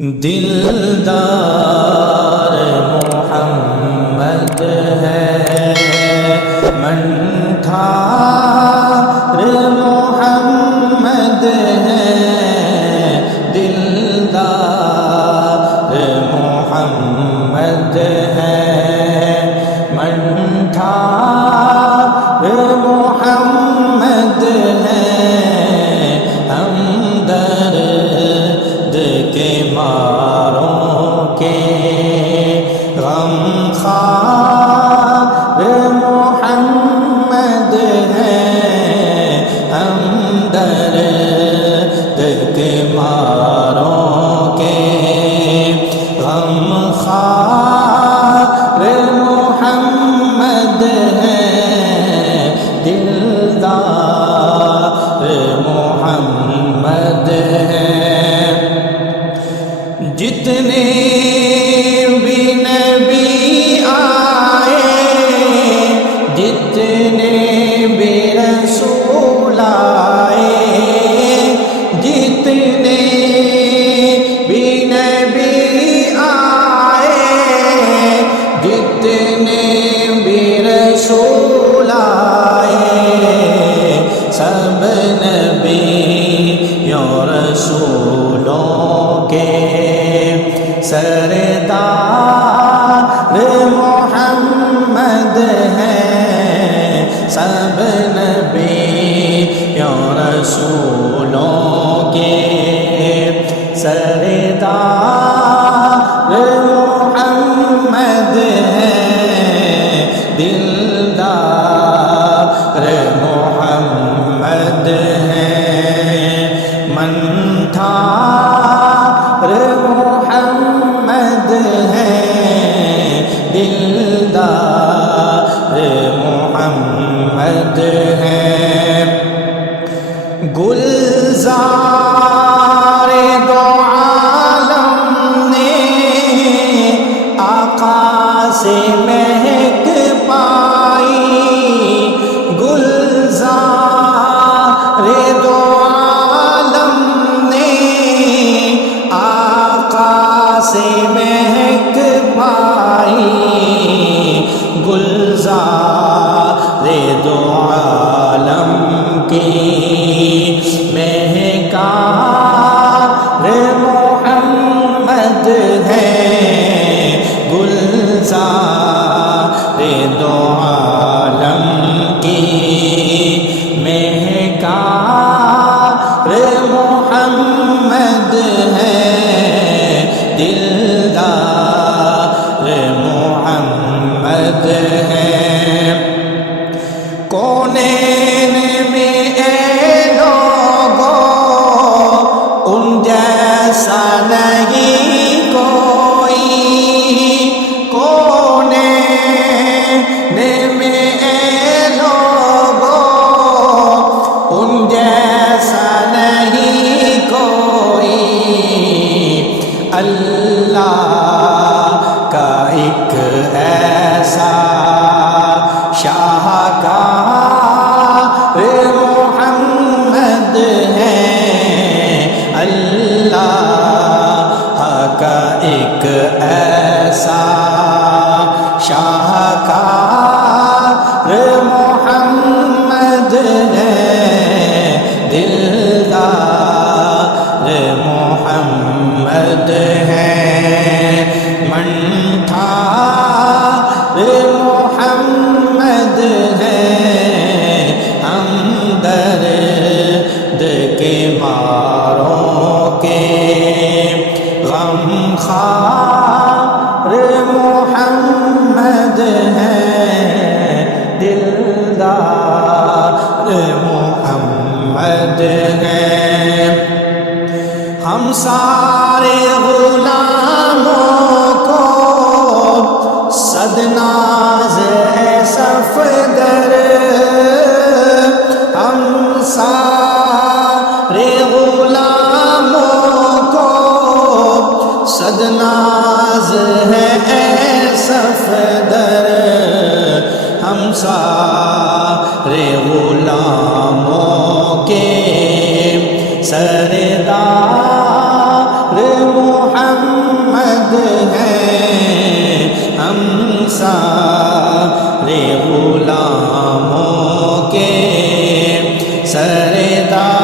دلدار محمد ہے منٹھار محمد ہے دلدار محمد ہے منٹھار محمد ہے ہمدرد کے ماروں کے غم خوار محمد ہے ہمدرد کے ماروں کے غم خوار محمد ہے دلدار محمد ہے جتنے بھی نبی آئے جتنے بھی رسول آئے جتنے بھی نبی آئے جتنے بھی رسول آئے سب نبی اور رسولوں کے سردار محمد ہے سب نبی اور رسولوں کے سردار محمد ہے دلدار محمد ہے منٹھار محمد ہے دلدار محمد ہے گلزار دو عالم نے آقا سے مہک پائی گلزار دو عالم نے آقا سے مہک پائی گلزار دو عالم کی مہکار محمد ہے گلزار دو عالم کی مہکار محمد ہے دلدار محمد ہے کونین میں اے لوگوں ان جیسا نہیں کوئی کونین میں اے لوگوں ان جیسا نہیں کوئی اللہ کا ایک ایسا شاہکار محمد ہے اللہ کا ایک ایسا شاہکار محمد ہے دلدار محمد ہے منٹھار محمد ہے ہمدرد کے ماروں کے غم خوار محمد ہے دلدار محمد ہے ہم سارے غلاموں کو صد ناز ہے صفدر ہم سارے غلاموں کو صد ناز ہے صفدر ہم سارے غلاموں کے سردار محمد سردار